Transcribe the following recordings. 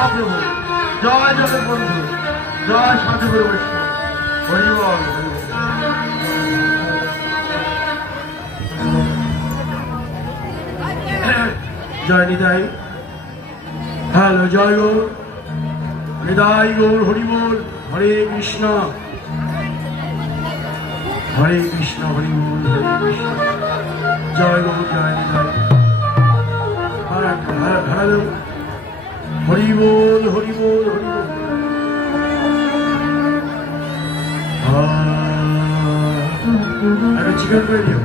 মহাপ্রভু, জয় জগৎবন্ধু, জয় সাধুগুরু বৈষ্ণব, হরি বল। জয় নিতাই, হ্যালো জয় গৌর, নিতাই গৌর, হরি বল, হরে কৃষ্ণ, হরে কৃষ্ণ, হরি বল, হরে কৃষ্ণ, জয় গৌর, জয় নিতাই, হ্যালো হরি বল, হরি বল, হরি বল। একটা চিকেন করে দিও।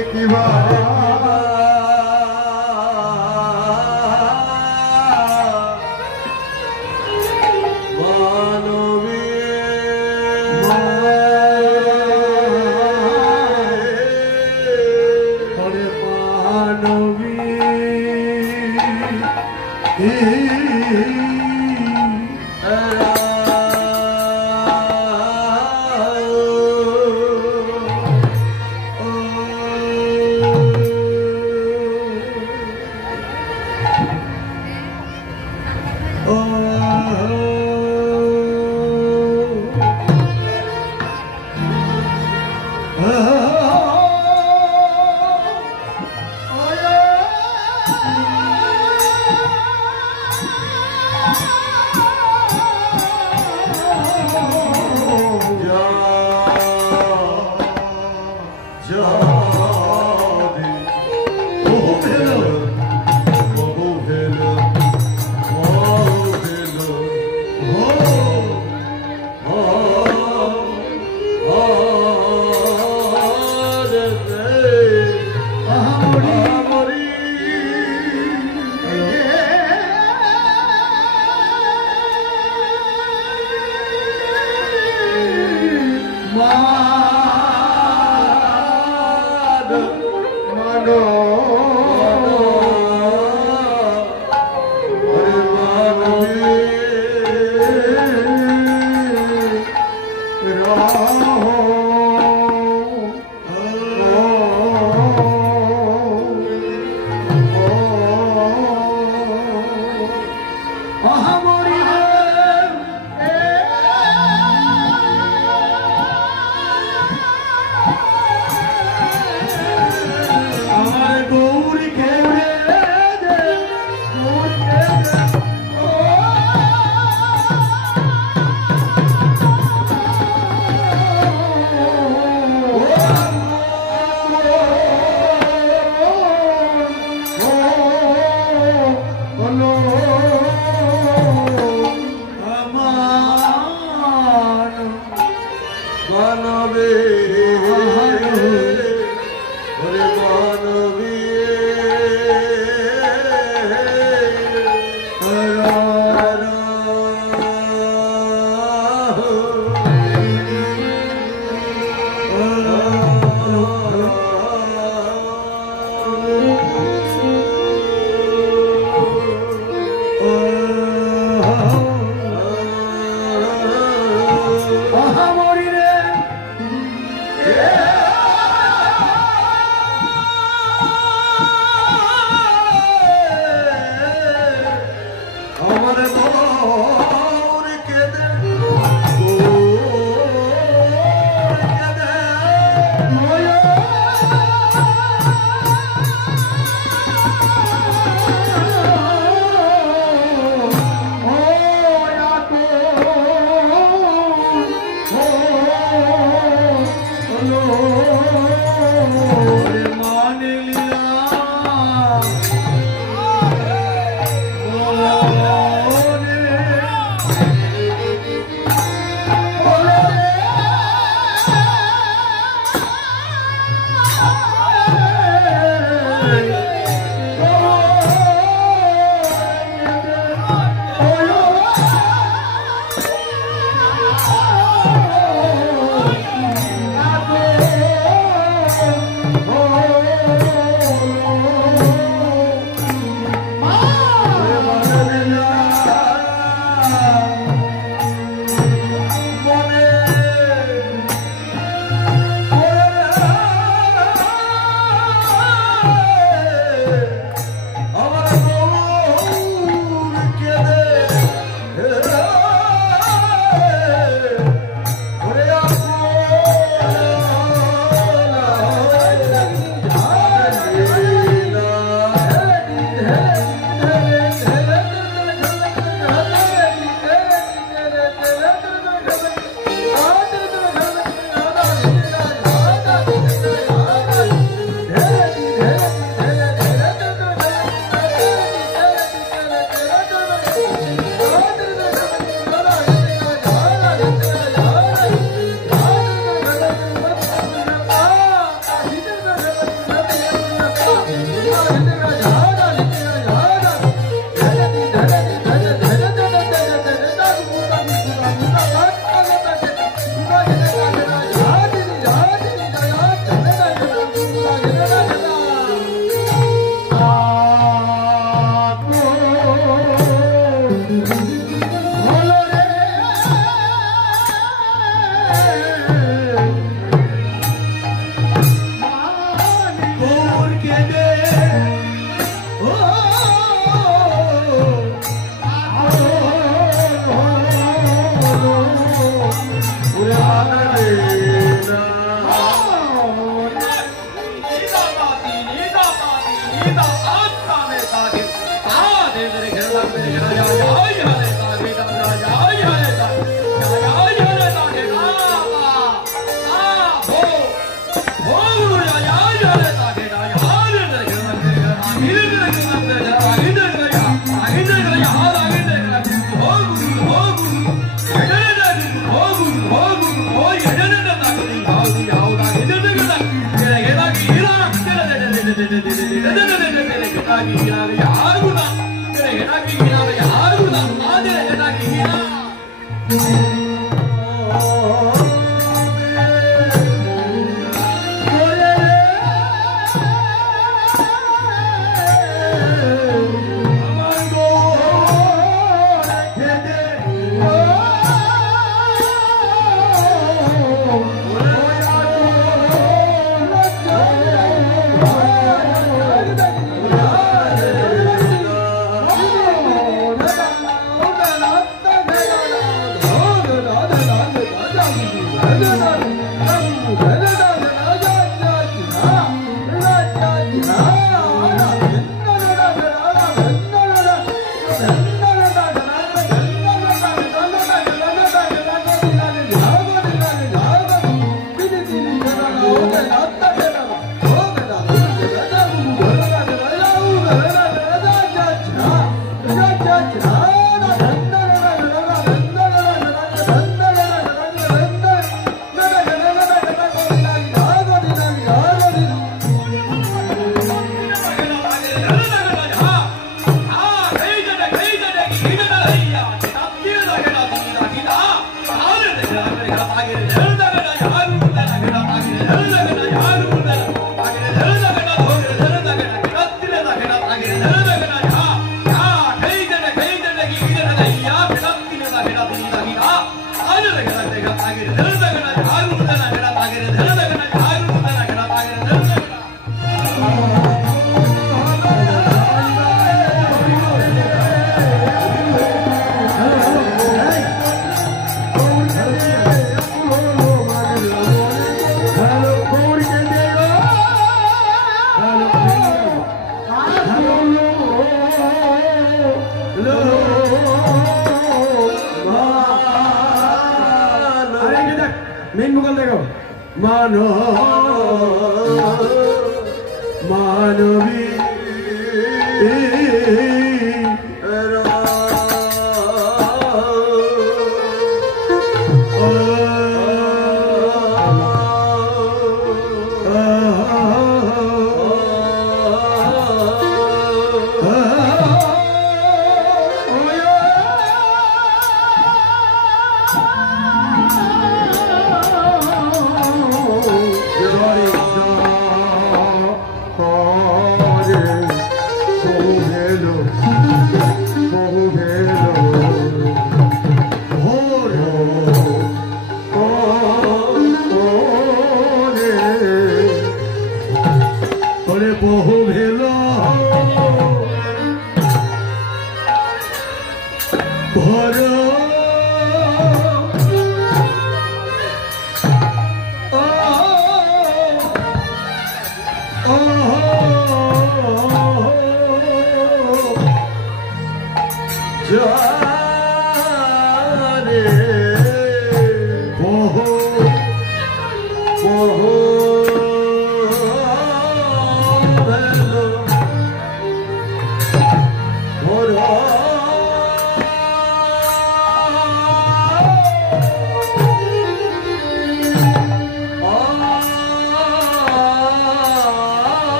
দেখিবা আমার मेन मुगल देखो मानो मानवी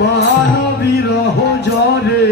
महानवीर हो जा रे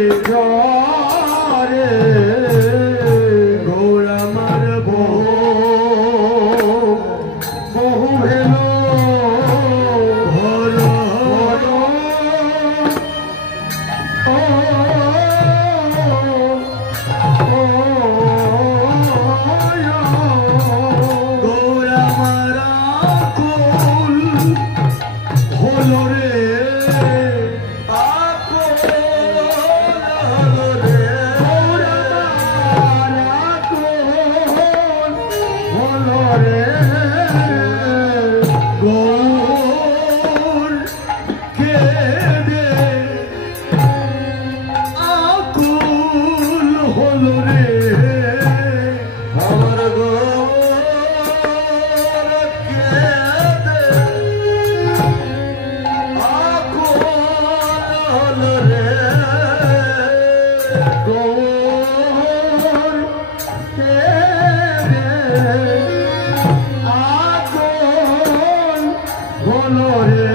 হলো রে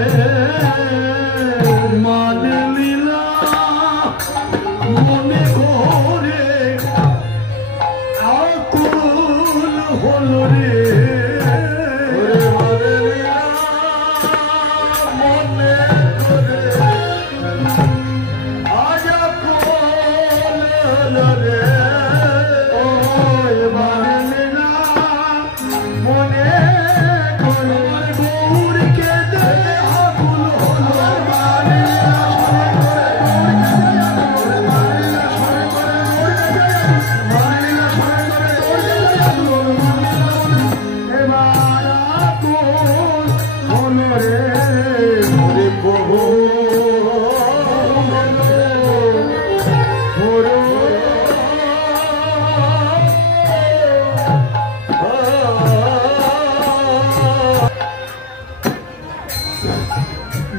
মান লীলা মনে করে আকুল হলো রে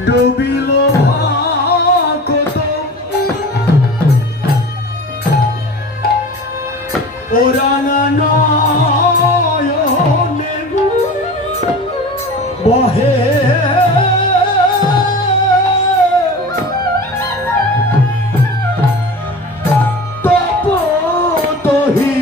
ডুবিল কত ওরাঙা নয়নে বহে তপতহি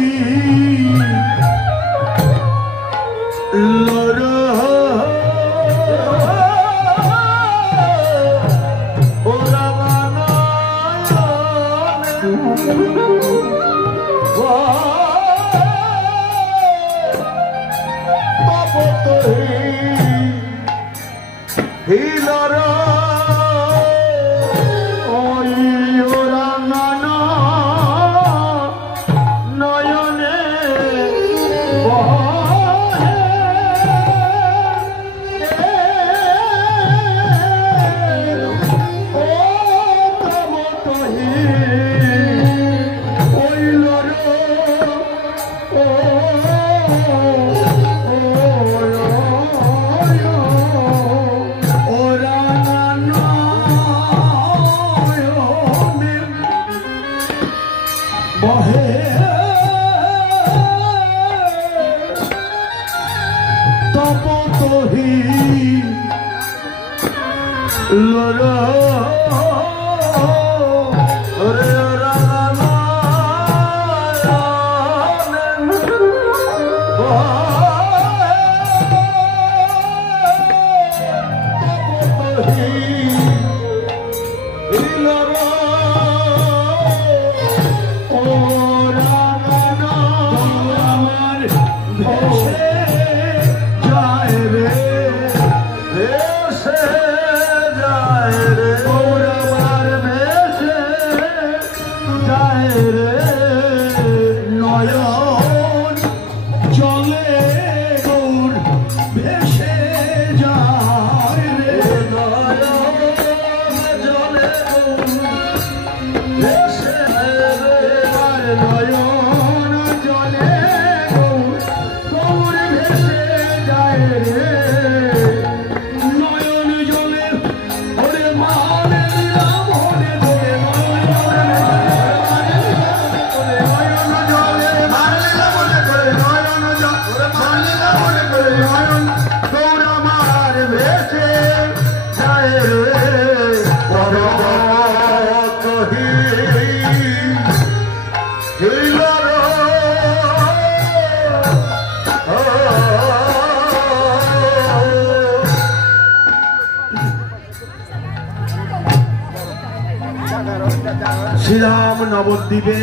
শ্রীরাম নবদ্বীপে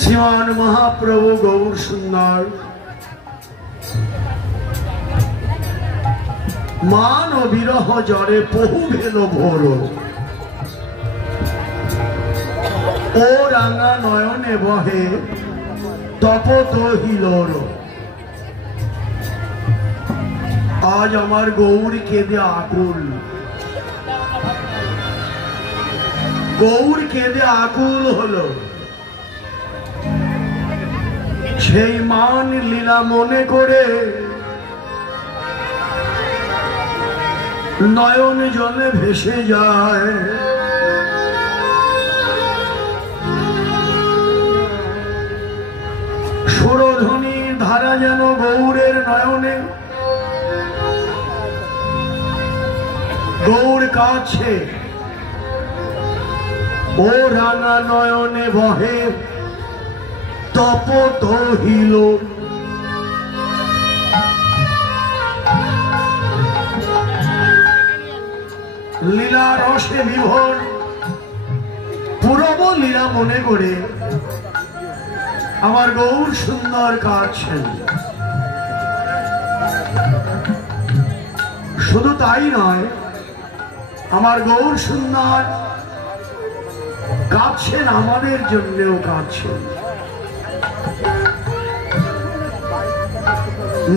শ্রীমান মহাপ্রভু গৌর সুন্দর মান ও বিরহ জরে বহু ভেল ভোর ও রাঙা নয়নে বহে তপত হিলোর। আজ আমার গৌর কেঁদে আকুল, গৌর কেঁদে আকুল হলো। সেই মান লীলা মনে করে নয়ন জলে ভেসে যায়। সুরধ্বনির ধারা যেন গৌরের নয়নে গৌর কাছে ও রাঙা নয়নে বহে তপত হিল লীলা রসে বিভোর পুরব লীলা মনে করে আমার গৌর সুন্দর কাঁদছেন। শুধু তাই নয়, আমার গৌর সুন্দর কাঁদছেন, আমাদের জন্যেও কাঁদছেন।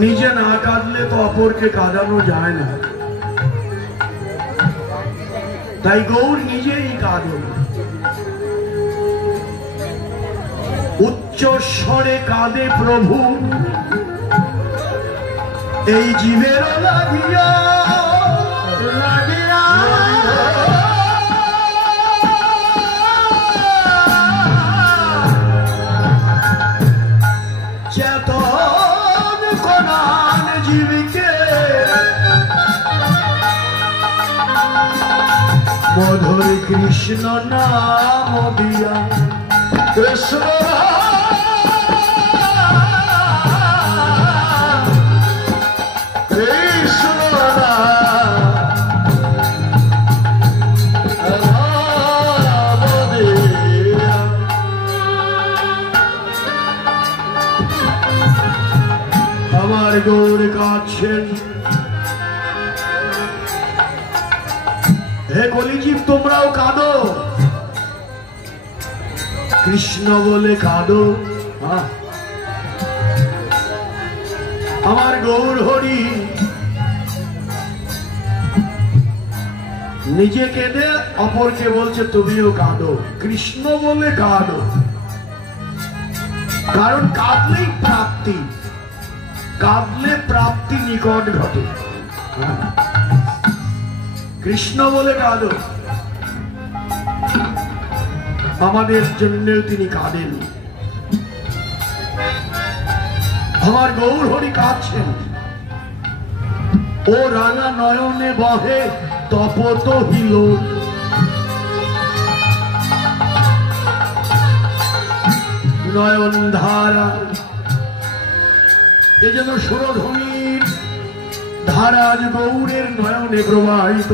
নিজে না কাঁদলে তো অপরকে কাঁদানো যায় না, তাই গৌর নিজেই কাঁদেন। উচ্চ স্বরে কাঁদে প্রভু এই জীবের লাগিয়া লাগিয়া চেতন কোনান জীবিকে মধুর কৃষ্ণ নাম দিয়া কৃষ্ণ আমার গৌর কাঁদছেন। হে কলিজীব, তোমরাও কাঁদো, কৃষ্ণ বলে কাঁদো। আমার গৌর হরি নিজে কেঁদে অপরকে বলছে তুমিও কাঁদো, কৃষ্ণ বলে কাঁদো। কারণ কাঁদলেই প্রাপ্তি, কাঁদলে প্রাপ্তি নিকট ঘটে। কৃষ্ণ বলে কাঁদো, আমাদের জন্যেও তিনি কাঁদেন। আমার গৌর হরি কাঁদছেন। ও রাঙা নয়নে বহে তপত হিল নয়ন ধারা, এ যেন সুরধ্বনির ধারা আজ গৌরের নয়নে প্রবাহিত।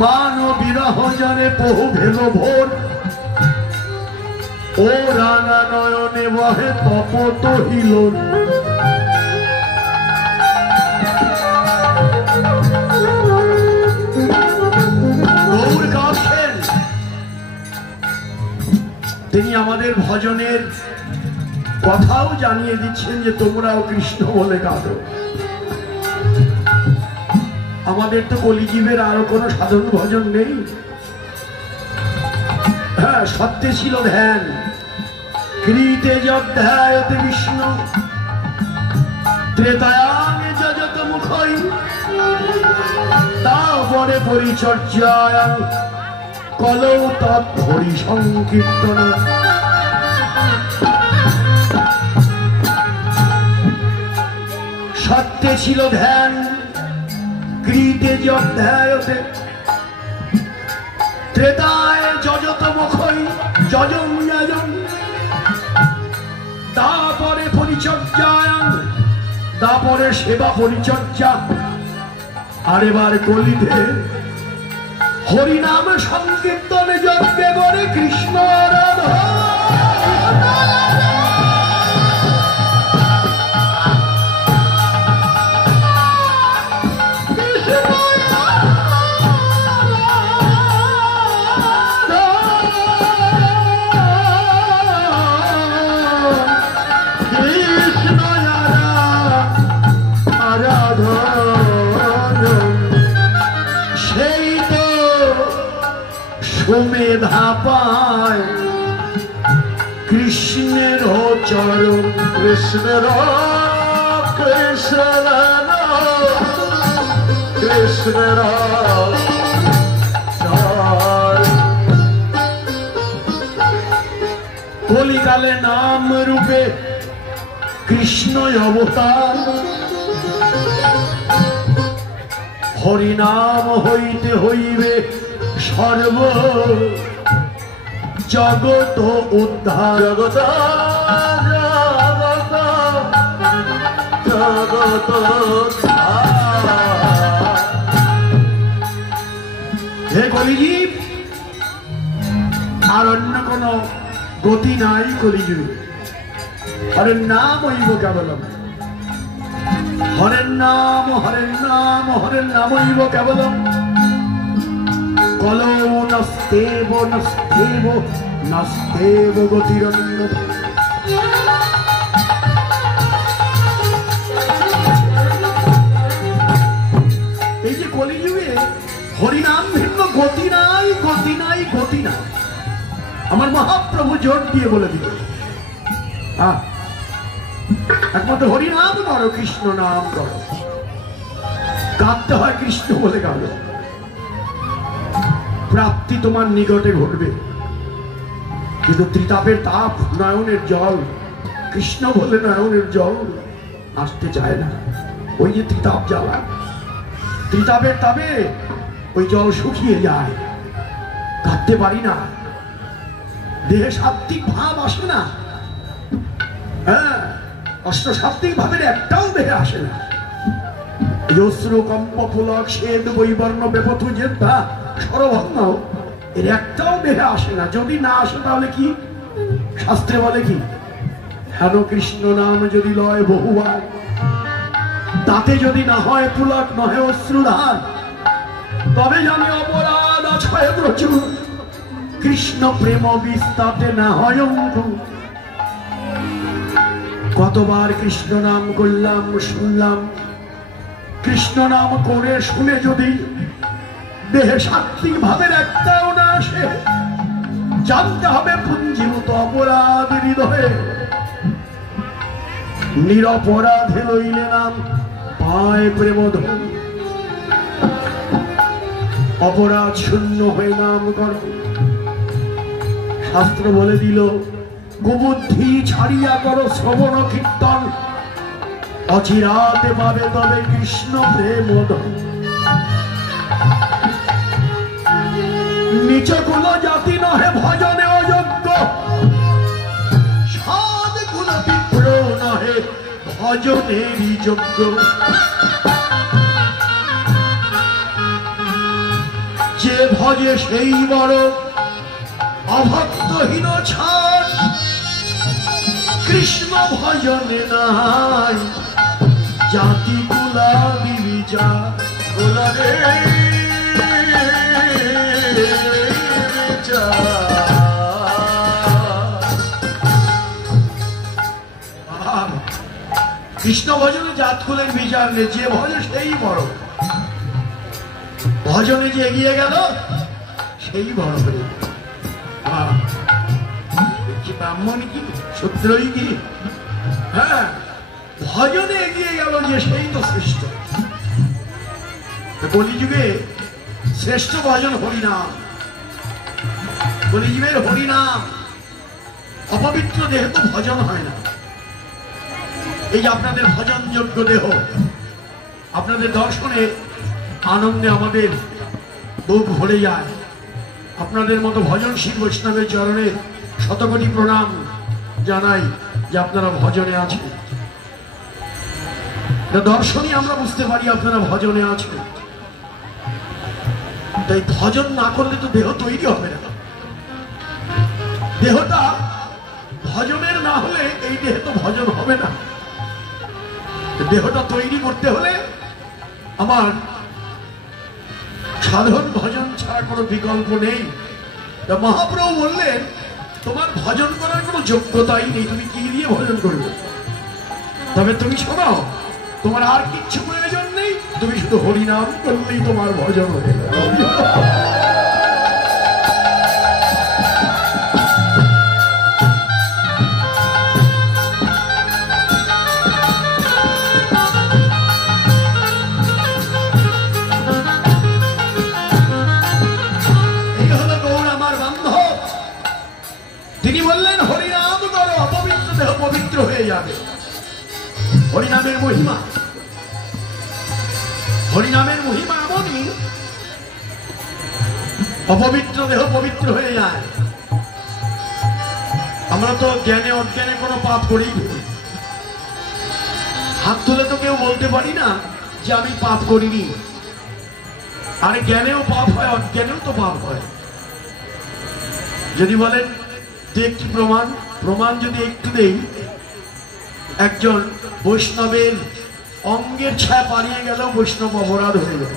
মান বিরহ জানে বহু ভেল ভোর, ও রাঙা নয়নে বহে তপত হিল গৌর কাঁদছেন। তিনি আমাদের ভজনের কথাও জানিয়ে দিচ্ছেন যে তোমরাও কৃষ্ণ বলে কাঁদো। আমাদের তো কলিজীবের আরো কোনো সাধন ভজন নেই। হ্যাঁ, সত্যে ছিল ধ্যান, কৃতে যধ্যায়তে বিষ্ণু ত্রেতায়ামে যজত মুখই, তারপরে পরিচর্যায় কলৌ তৎহরি সংকীর্তন। সত্যে ছিল ধ্যান, কৃতে যধ্যায়তে ত্রেতায় যজত মুখই যজম যজম, তারপরে পরিচর্যায়, তারপরে সেবা পরিচর্যা। আর এবার কলিতে হরিনাম সংকীর্তনে যজ্ঞে করে কৃষ্ণ রাধা। মেধা পায় কৃষ্ণের চরণ, কৃষ্ণের কৃষ্ণ কৃষ্ণের কলিকালে নাম রূপে কৃষ্ণ অবতার, হরিনাম হইতে হইবে সর্ব জগত উদ্ধার। জগত জগত হে কলিজীব, আর অন্য কোন গতি নাই কলিযুগে। হরের নাম হইব কেবলম, হরের নাম হরের নাম হরের নাম হইব কেবলম। কলো নস্তেব নস্তেব নস্তেব গতিরন্য। এই যে কলিযুগে হরিনাম ভিন্ন গতি নাই, গতি নাই, গতি নাই। আমার মহাপ্রভু জোর দিয়ে বলে দিল, একমাত্র হরিনাম করো, কৃষ্ণ নাম করো। কাঁদতে হয় কৃষ্ণ বলে গালো, প্রাপ্তি তোমার নিকটে ঘটবে। কিন্তু ত্রিতাপের তাপ, নয়নের জল, কৃষ্ণ বলে নয়নের জল আসতে চায় না। ওই যে ত্রিতাপ জ্বালা, ত্রিতাপের তাপে ওই জল শুকিয়ে যায়, কাঁদতে পারি না, দেহে সাত্বিক ভাব আসে না। হ্যাঁ, অষ্ট সাত্বিক ভাবের একটাও দেহে আসে না। অশ্রু কম্প পুলক শ্বেত বৈবর্ণ বেপথু জেদ্ধা সরবর্ণ, এর একটাও দেহে আসে না। যদি না আসে তাহলে কি? শাস্ত্রে বলে কি, হেন কৃষ্ণ নাম যদি লয় বহুবার, তাতে যদি না হয় পুলক নহে অশ্রুধার, তবে জানি অপরাধ আছে প্রচুর। কৃষ্ণ প্রেম বিস্তাতে না হয় অঙ্কুর। কতবার কৃষ্ণ নাম করলাম, শুনলাম, কৃষ্ণ নাম করে শুনে যদি দেহে সাত্বিক ভাবের একটাও না আসে, জানতে হবে পুঞ্জীভূত অপরাধ হৃদয়ে। নিরপরাধে লইলে নাম পায় প্রেমধন। অপরাধ শূন্য হয়ে নাম কর। শাস্ত্র বলে দিল, কুবুদ্ধি ছাড়িয়া করো শ্রবণ কীর্তন, অচিরাতে পাবে তবে কৃষ্ণ প্রেমধন। নিচ কুল জাতি নহে ভজনে অযোগ্য, সাধ কুল বিপ্র নহে ভজনেরই যোগ্য। যে ভজে সেই বড়, অভক্তহীন ছাড়। কৃষ্ণ ভজনে নাই জাতি কুলাদি বিচার। কৃষ্ণ ভজনে জাত কুলের বিচার নেই, যে ভজে সেই বড়। ভজনে যে এগিয়ে গেল সেই বড় হয়ে। ব্রাহ্মণ কি শূদ্রই কি? হ্যাঁ, ভজনে এগিয়ে গেল যে সেই তো শ্রেষ্ঠ। কলিযুগে শ্রেষ্ঠ ভজন হরিনাম। কলিযুগের হরিনাম। অপবিত্র দেহে তো ভজন হয় না। এই যে আপনাদের ভজনযোগ্য দেহ, আপনাদের দর্শনে আনন্দে আমাদের বুক ভরে যায়। আপনাদের মতো ভজনশীল বৈষ্ণবের চরণে শতকোটি প্রণাম জানাই যে আপনারা ভজনে আছেন। দর্শনই আমরা বুঝতে পারি আপনারা ভজনে আছেন। তাই ভজন না করলে তো দেহ তৈরি হবে না। দেহটা ভজনের না হলে এই দেহে তো ভজন হবে না। দেহটা তৈরি করতে হলে আমার সাধারণ ভজন ছাড়া কোনো বিকল্প নেই। মহাপ্রভু বললেন, তোমার ভজন করার কোনো যোগ্যতাই নেই, তুমি কি দিয়ে ভজন করবে? তবে তুমি শোনাও, তোমার আর কিচ্ছু প্রয়োজন নেই, তুমি শুধু হরিনাম করলেই তোমার ভজন হয়ে গেল। তিনি বললেন, হরিনাম করো, অপবিত্র দেহ পবিত্র হয়ে যাবে। হরিনামের মহিমা, হরিনামের মহিমা এমনই, অপবিত্র দেহ পবিত্র হয়ে যায়। আমরা তো জ্ঞানে অজ্ঞানে কোনো পাপ করেই ফেলি। হাত তুলে তো কেউ বলতে পারি না যে আমি পাপ করিনি। আরে জ্ঞানেও পাপ হয়, অজ্ঞানেও তো পাপ হয়। যদি বলেন যে একটি প্রমাণ, প্রমাণ যদি একটু দেই, একজন বৈষ্ণবের অঙ্গের ছায়া পালিয়ে গেল, বৈষ্ণব অপরাধ হয়ে গেল।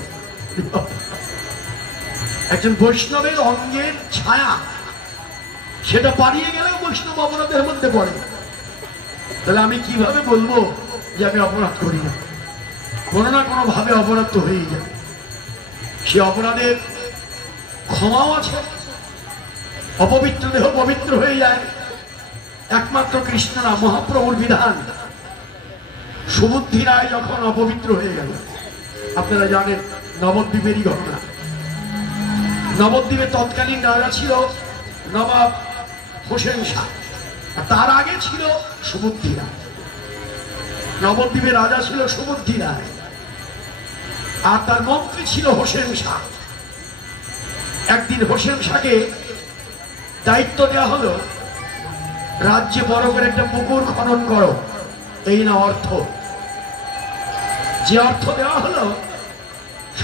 একজন বৈষ্ণবের অঙ্গের ছায়া সেটা পালিয়ে গেলেও বৈষ্ণব অপরাধের মধ্যে পড়ে। তাহলে আমি কিভাবে বলবো যে আমি অপরাধ করি না? কোনো না কোনো ভাবে অপরাধ তো হয়েই যায়। সে অপরাধের ক্ষমাও আছে। অপবিত্র দেহ পবিত্র হয়ে যায় একমাত্র কৃষ্ণ নাম, মহাপ্রভুর বিধান। সুবুদ্ধি রায় যখন অপবিত্র হয়ে গেল, আপনারা জানেন নবদ্বীপেরই ঘটনা। নবদ্বীপের তৎকালীন রাজা ছিল নবাব হোসেন শাহ, তার আগে ছিল সুবুদ্ধি রায়। নবদ্বীপের রাজা ছিল সুবুদ্ধি রায়, আর তার মন্ত্রী ছিল হোসেন শাহ। একদিন হোসেন শাহকে দায়িত্ব দেওয়া হলো, রাজ্যে বড় করে একটা পুকুর খনন করো, এই না অর্থ। যে অর্থ দেওয়া হলো,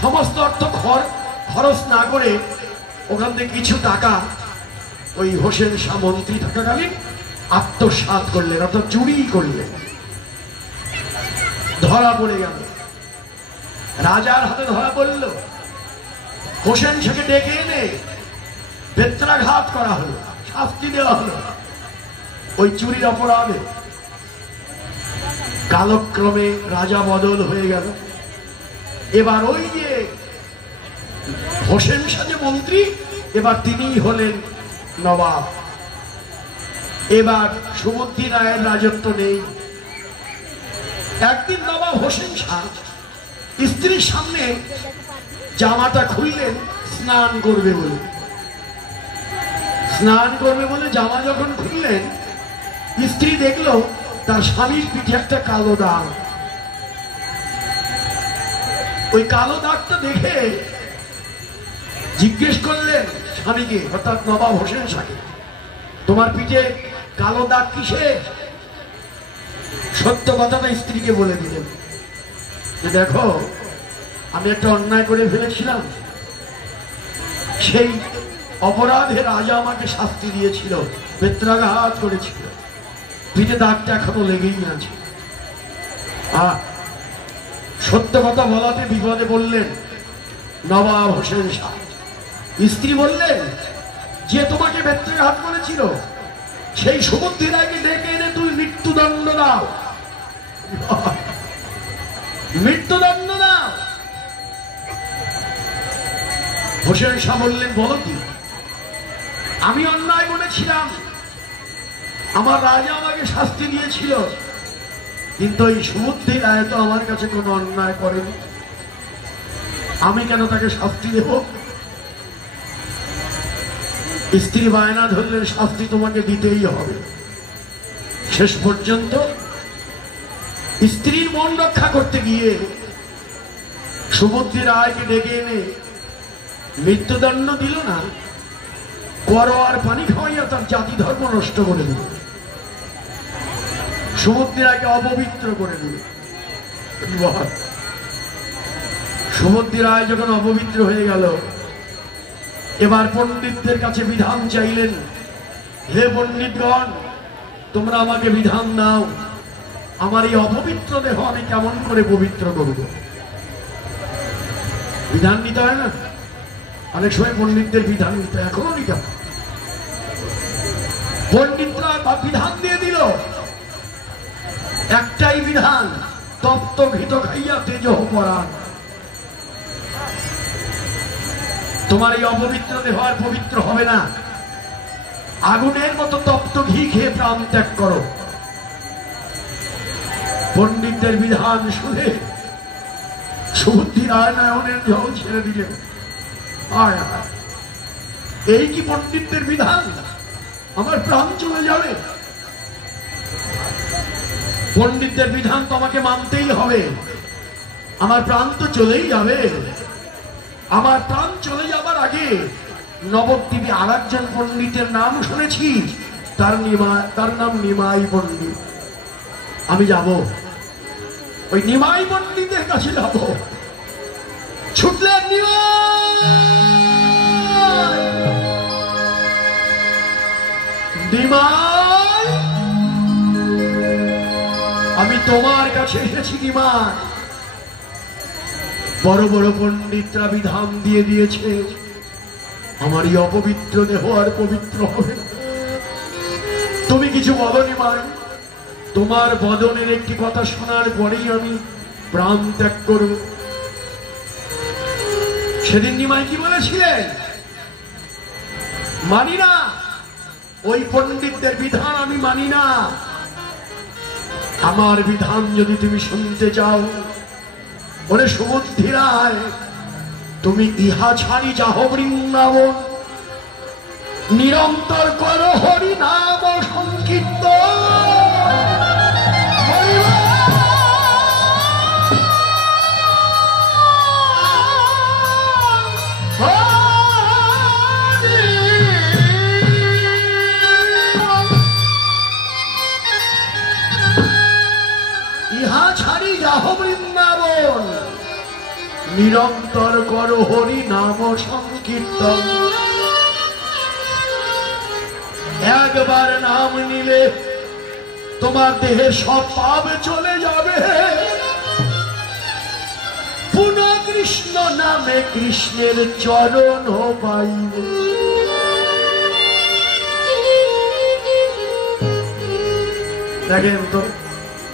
সমস্ত অর্থ খরচ না করে ওখান থেকে কিছু টাকা ওই হোসেন শাহ মন্ত্রী থাকাকালীন আত্মসাৎ করলেন, অর্থাৎ চুরি করলেন। ধরা পড়ে গেল, রাজার হাতে ধরা পড়ল। হোসেন শাহকে ডেকে এনে বেত্রাঘাত করা হলো, শাস্তি দেওয়া হলো ওই চুরির অপরাধে। কালক্রমে রাজা বদল হয়ে গেল। এবার ওই যে হোসেন শাহ যে মন্ত্রী, এবার তিনিই হলেন নবাব। এবার সুবুদ্ধি রায়ের রাজত্ব নেই। একদিন নবাব হোসেন শাহ স্ত্রীর সামনে জামাটা খুললেন স্নান করবে বলে। স্নান করবে বলে জামা যখন খুললেন, স্ত্রী দেখলো তার স্বামীর পিঠে একটা কালো দাগ। ওই কালো দাগটা দেখে জিজ্ঞেস করলেন স্বামীকে, অর্থাৎ নবাব হোসেন শাহকে, তোমার পিঠে কালো দাগ কিসে? সত্য কথাটা স্ত্রীকে বলে দিলেন যে দেখো, আমি একটা অন্যায় করে ফেলেছিলাম, সেই অপরাধে রাজা আমাকে শাস্তি দিয়েছিল, বেত্রাঘাত করেছিল, পিঠে দাগটা এখনো লেগেই আছে। আর সত্য কথা বলাতে বিপদে বললেন নবাব হোসেন শাহ। স্ত্রী বললেন, যে তোমাকে বেত্রাঘাত করেছিল সেই সুবুদ্ধি রায়কে ডেকে এনে তুই মৃত্যুদণ্ড দাও, মৃত্যুদণ্ড দাও। হোসেন শাহ বললেন, বলো কি? আমি অন্যায় করেছিলাম, আমার রাজা আমাকে শাস্তি দিয়েছিল, কিন্তু এই সুবুদ্ধি রায় তো আমার কাছে কোনো অন্যায় করেনি, আমি কেন তাকে শাস্তি দেব? স্ত্রী বায়না ধরলেন, শাস্তি তোমাকে দিতেই হবে। শেষ পর্যন্ত স্ত্রীর মন রক্ষা করতে গিয়ে সুবুদ্ধি রায়কে ডেকে এনে মৃত্যুদণ্ড দিল না, করোয়ার পানি খাওয়াইয়া তার জাতি ধর্ম নষ্ট করে দিল, সুবুদ্ধি রায়কে অপবিত্র করে দিল। সুবুদ্ধি রায় যখন অপবিত্র হয়ে গেল, এবার পণ্ডিতদের কাছে বিধান চাইলেন, হে পণ্ডিতগণ, তোমরা আমাকে বিধান দাও, আমার এই অপবিত্র দেহ আমি কেমন করে পবিত্র করব? বিধান নিতে হয় না? অনেক সময় পণ্ডিতদের বিধান নিতে, এখনো নিতে হয়। পণ্ডিতরা বিধান দিয়ে দিল, একটাই বিধান, তপ্ত ঘৃত খাইয়া তেজ পরাণ। তোমার এই অপবিত্র দেহ আর পবিত্র হবে না, আগুনের মতো তপ্ত ঘি খেয়ে প্রাণ ত্যাগ করো। পণ্ডিতদের বিধান শুনে সুবুদ্ধি রায় নয়নের জল ছেড়ে দিলেন। এই কি পণ্ডিতদের বিধান? আমার প্রাণ চলে যাবে। পণ্ডিতদের বিধান তো আমাকে মানতেই হবে। আমার প্রাণ তো চলেই যাবে। আমার প্রাণ চলে যাবার আগে নবদ্বীপে আর একজন পণ্ডিতের নাম শুনেছি, তার নাম নিমাই পণ্ডিত। আমি যাব, ওই নিমাই পণ্ডিতের কাছে যাব। ছুটলেন নিমাই, আমি তোমার কাছে এসেছি নিমাই। বড় বড় পণ্ডিতরা বিধান দিয়ে দিয়েছে আমার এই অপবিত্র দেহ আর পবিত্র হবে। তুমি কিছু বলো নিমাই। তোমার বদনের একটি কথা শোনার পরেই আমি প্রাণ ত্যাগ করব। সেদিন নিমাই কি বলেছিলেন? মানি না, ওই পণ্ডিতদের বিধান আমি মানি না। আমার বিধান যদি তুমি শুনতে চাও, বলে সুবুদ্ধি রায়, তুমি ইহা ছাড়ি যাহ বৃন্দাবন, নিরন্তর করো হরি নাম সংকীর্তন। ইহা ছাড়ি যাহ বৃন্দাবন, নিরন্তর করো হরি নাম সংকীর্তন। একবার নাম নিলে তোমার দেহে সব পাপ চলে যাবে। পুনঃ কৃষ্ণ নামে কৃষ্ণের চরণ পাইবে। দেখেন তো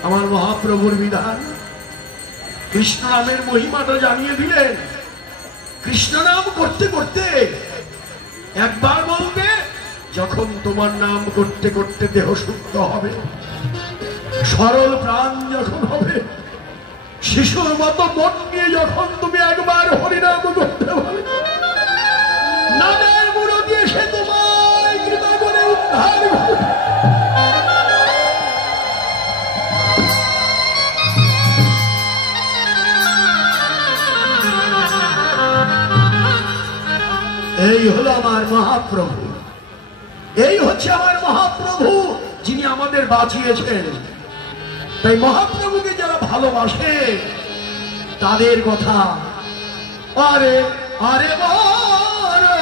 আমার মহাপ্রভুর বিধান। কৃষ্ণ নামের মহিমাটা জানিয়ে দিলেন। কৃষ্ণ নাম করতে করতে একবার বলবে, যখন তোমার নাম করতে করতে দেহ শুদ্ধ হবে, সরল প্রাণ যখন হবে, শিশুর মতো মন নিয়ে যখন তুমি একবার হরিনাম করতে পারবে, নামের মূরতি এসে তোমার কৃপা করে উদ্ধার করবে। এই হলো আমার মহাপ্রভু, এই হচ্ছে আমার মহাপ্রভু, যিনি আমাদের বাঁচিয়েছেন। তাই মহাপ্রভুকে যারা ভালোবাসে তাদের কথা আরে আরে আরে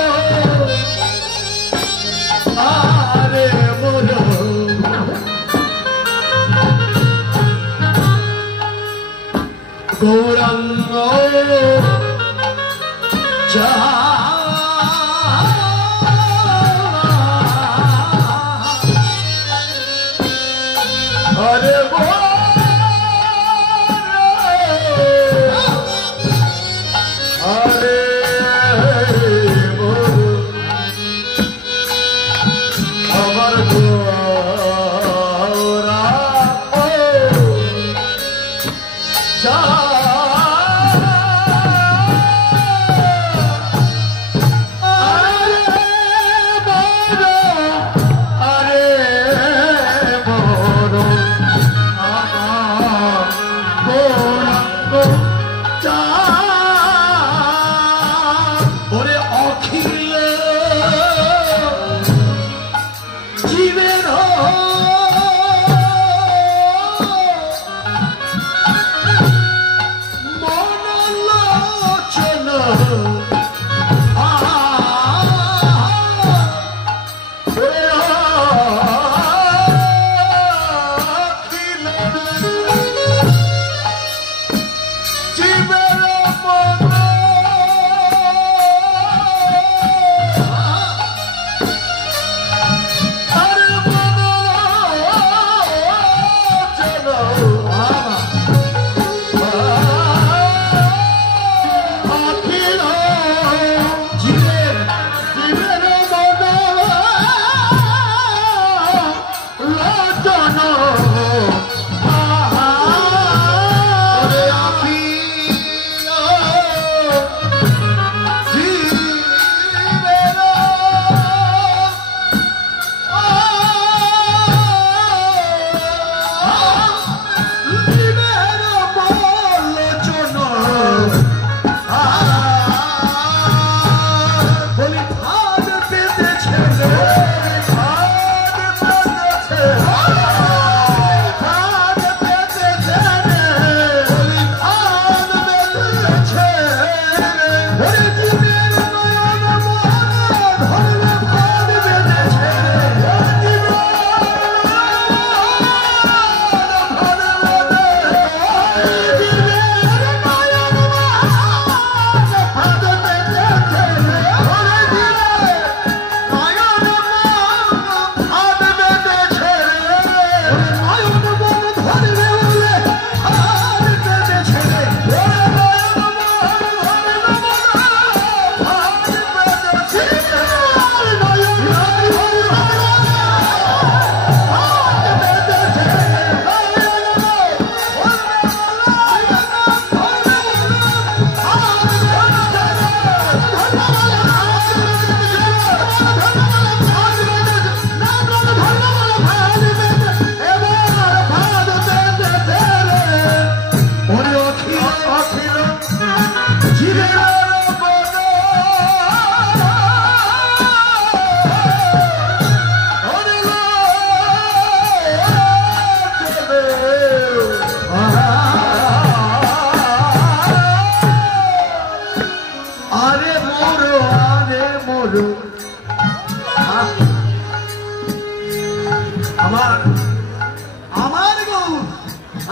গৌরাঙ্গ যা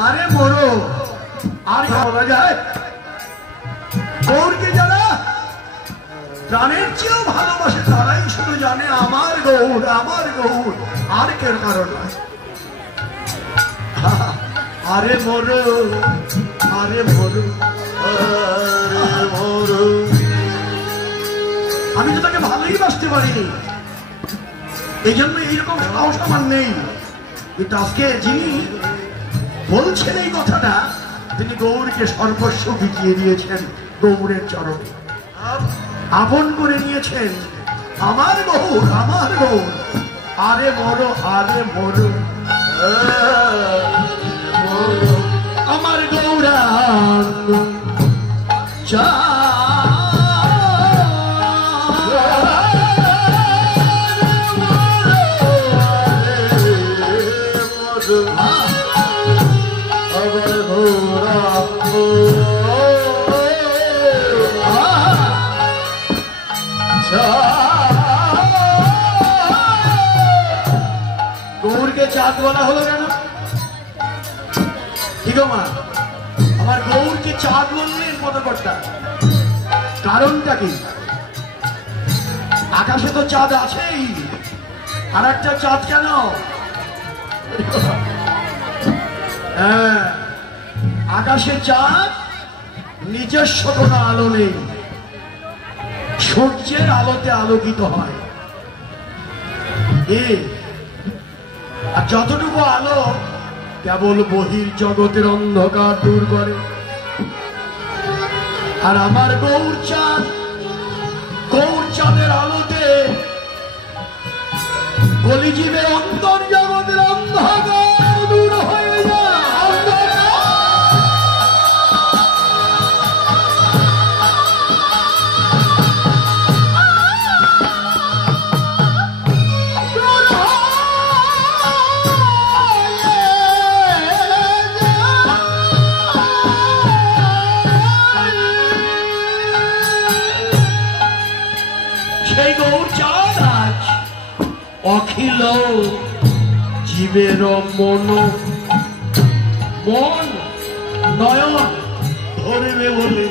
আরে মরো আর বলা যায় গৌরকে যারা প্রাণের চেয়েও ভালোবাসে তারাই শুধু জানে আমার গৌর আর কেউ কারণ নয়। আরে মরো আরে মরো আমি তো তাকে ভালোই বাসতে পারিনি, এই জন্য এইরকম সাহস আমার নেই। কিন্তু আজকে যিনি বলছেন এই কথাটা তিনি গৌরকে সর্বস্ব বিকিয়ে দিয়েছেন, গৌরের চরণে আপন করে নিয়েছেন। আমার গৌর আরে মরো আমার গৌরাঙ্গ চা গৌরকে চাঁদ বলা হলো কেন? ঠিক মা, আমার গৌরকে চাঁদ বললেন পদকর্তা, কারণটা কি? আকাশে তো চাঁদ আছেই, আর একটা চাঁদ কেন? হ্যাঁ, আকাশে চাঁদ নিজস্ব কোনো আলো নেই, সূর্যের আলোতে আলোকিত হয়। আর যতটুকু আলো কেবল বহির জগতের অন্ধকার দূর করে। আর আমার গৌর চাঁদের আলোতে কলিজীবের অন্তর জগতের অন্ধকার দূর হয়ে যায়। অখিল জীবের মন নয়ন ধরবে বলে,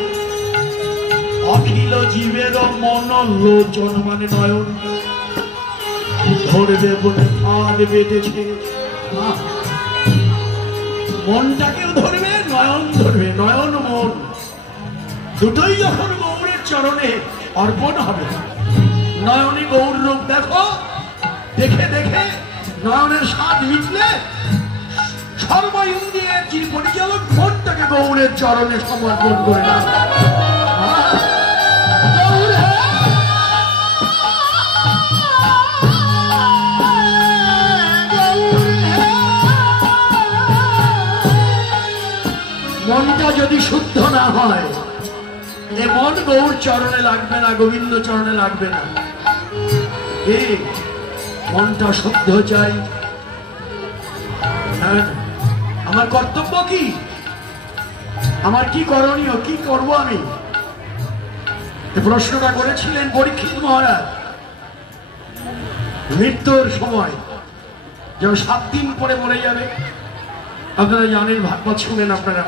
অখিল জীবের মন লোচন মানে নয়ন ধরবে বলে ফাঁদ বেঁধেছে। মনটাকেও ধরবে, নয়ন ধরবে, নয়ন মন দুটোই যখন গৌরের চরণে অর্পণ হবে, নয়নে গৌর রূপ দেখো, দেখে দেখে নয়নের স্বাদ মিটলে সর্ব ইন্দ্রিয়ের যিনি পরিচালক মনটাকে গৌরের চরণে সমর্পণ করে না। মনটা যদি শুদ্ধ না হয়, এ মন গৌর চরণে লাগবে না, গোবিন্দ চরণে লাগবে না। মনটা শুদ্ধ চাই। আমার কর্তব্য কি, আমার কি করণীয়, কি করব আমি? প্রশ্নটা করেছিলেন পরীক্ষিত মহারাজ মৃত্যুর সময়, যখন 7 দিন পরে মরে যাবে। আপনারা জানেন, ভাগবত শুনেন আপনারা।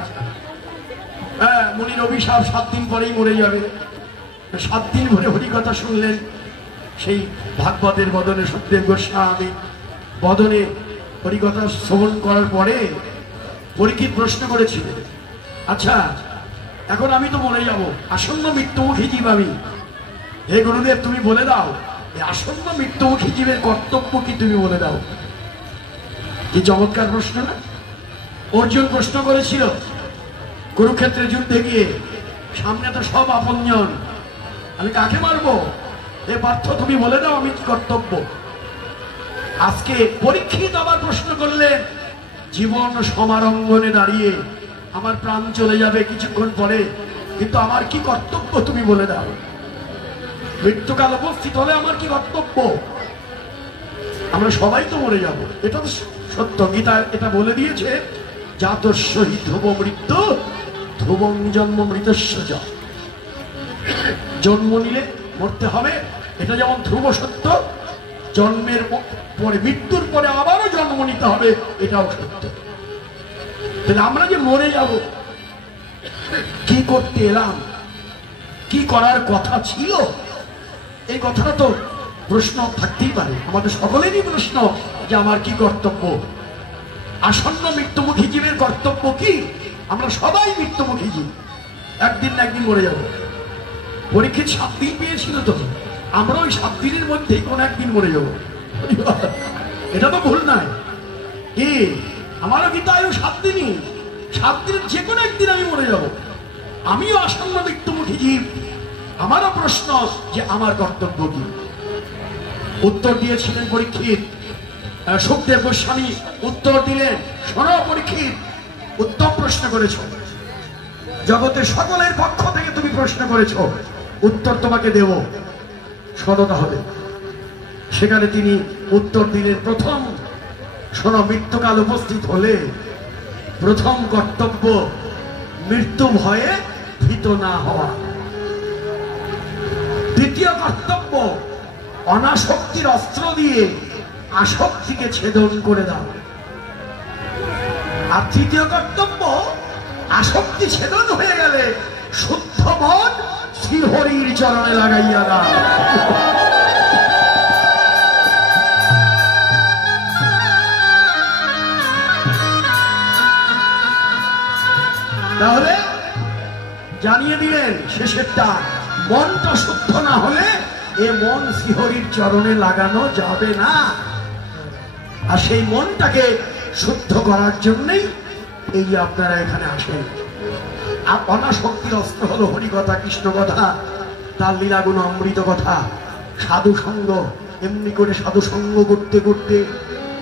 হ্যাঁ, মুনির অভিশাপ 7 দিন পরেই মরে যাবে। 7 দিন ধরে হরিকথা শুনলেন, সেই ভাগবতের বদনে সত্যদেব গোস্বামী বদনে হরিকথা শ্রবণ করার পরে পরীক্ষিত প্রশ্ন করেছিলেন, আচ্ছা এখন আমি তো মরে যাব, আসন্ন মৃত্যুমুখী জীব আমি, হে গুরুদেব তুমি বলে দাও, এই আসন্ন মৃত্যুমুখী জীবের কর্তব্য কি তুমি বলে দাও। কি চমৎকার প্রশ্ন না? অর্জুন প্রশ্ন করেছিল কুরুক্ষেত্রে যুদ্ধে গিয়ে, সামনে তো সব আপনজন, আমি কাকে মারবো? এ পার্থ তুমি বলে দাও আমি কি কর্তব্য। আজকে পরীক্ষিত আবার প্রশ্ন করলেন, জীবন সমারঙ্গনে দাঁড়িয়ে আমার প্রাণ চলে যাবে কিছুক্ষণ পরে, কিন্তু আমার কি কর্তব্য তুমি বলে দাও। মৃত্যুকাল উপস্থিত হলে আমার কি কর্তব্য? আমরা সবাই তো মরে যাব, এটা তো সত্য। গীতা এটা বলে দিয়েছে, জাতস্য হি ধ্রুব মৃত্যু ধ্রুবং জন্ম মৃতস্য যা। জন্ম নিলে মরতে হবে, এটা যেমন ধ্রুব সত্য, জন্মের পরে মৃত্যুর পরে আবারও জন্ম নিতে হবে, এটাও সত্য। তাহলে আমরা যে মরে যাব, কি করতে এলাম, কি করার কথা ছিল, এই কথাটা তো প্রশ্ন থাকতেই পারে। আমাদের সকলেরই প্রশ্ন যে আমার কি কর্তব্য, আসন্ন মৃত্যুমুখী জীবের কর্তব্য কি। আমরা সবাই মৃত্যুমুখী জীব, একদিন না একদিন মরে যাব। পরীক্ষিত 7 দিন পেয়েছিল, তো আমরা ওই 7 দিনের মধ্যেই কোন একদিন মরে যাব। এটা তো ভুল নয়। কি আমারও কিন্তু আয়ু 7 দিনই, 7 দিনের যে কোনো একদিন আমি মরে যাব। আমিও আসন্ন মৃত্যুমুখী জীব। আমারও প্রশ্ন যে আমার কর্তব্য কি। উত্তর দিয়েছিলেন পরীক্ষিত। সুখদেব গোস্বামী উত্তর দিলেন, শোনো পরীক্ষিত, উত্তম প্রশ্ন করেছ, জগতের সকলের পক্ষ থেকে তুমি প্রশ্ন করেছ, উত্তর তোমাকে দেব, শোনো হবে। সেখানে তিনি উত্তর দিলেন, প্রথম শোনো, মৃত্যুকাল উপস্থিত হলে প্রথম কর্তব্য মৃত্যু ভয়ে ভীত না হওয়া। দ্বিতীয় কর্তব্য অনাসক্তির অস্ত্র দিয়ে আসক্তিকে ছেদন করে দাও। আর তৃতীয় কর্তব্য, আসক্তি ছেদন হয়ে গেলে শুদ্ধ মন শ্রীহরির চরণে লাগাইয়া দাও। তাহলে জানিয়ে দিলেন শেষেরটা, মনটা শুদ্ধ না হলে এ মন শ্রীহরির চরণে লাগানো যাবে না। আর সেই মনটাকে শুদ্ধ করার জন্যই এই যে আপনারা এখানে আসেন। আর অনাসক্তির অস্ত্র হলো হরিকথা, কৃষ্ণ কথা, তার লীলাগুণ অমৃত কথা, সাধু সঙ্গ। এমনি করে সাধু সঙ্গ করতে করতে,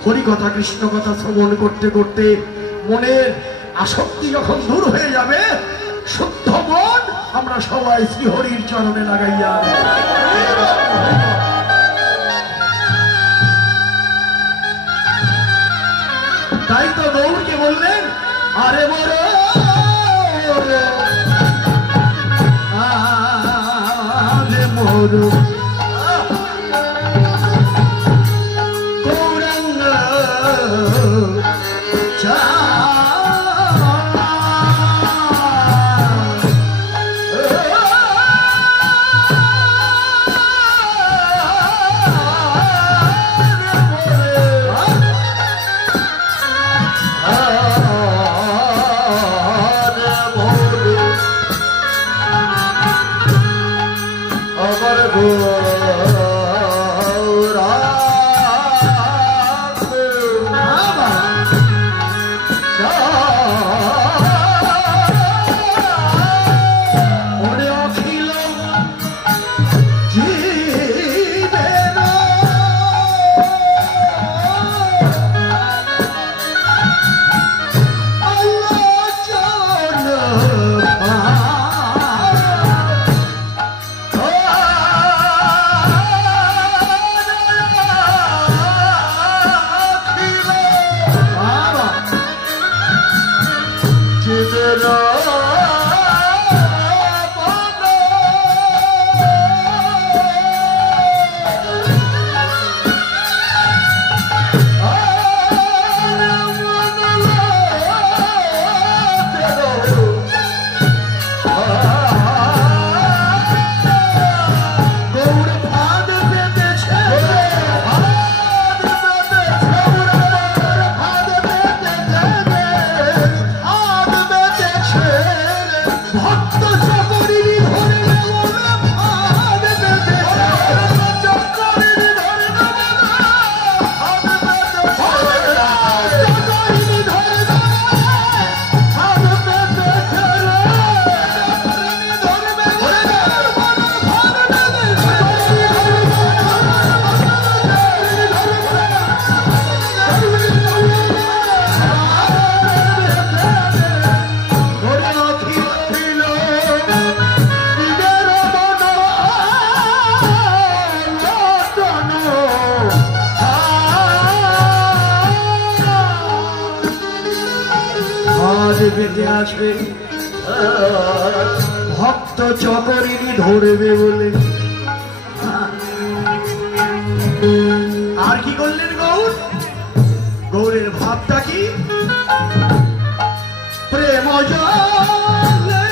হরিকথা কৃষ্ণ কথা শ্রবণ করতে করতে মনের আসক্তি যখন দূর হয়ে যাবে, শুদ্ধ মন আমরা সবাই শ্রীহরির চরণে লাগাইয়া। তাই তো গৌরকে বললেন, আরে বড় আরে মোর গৌরাঙ্গ চা ভক্ত চকরিনী ধরবে বলে। আর কি করলেন গৌর? গৌরের ভাবটা কি? জলে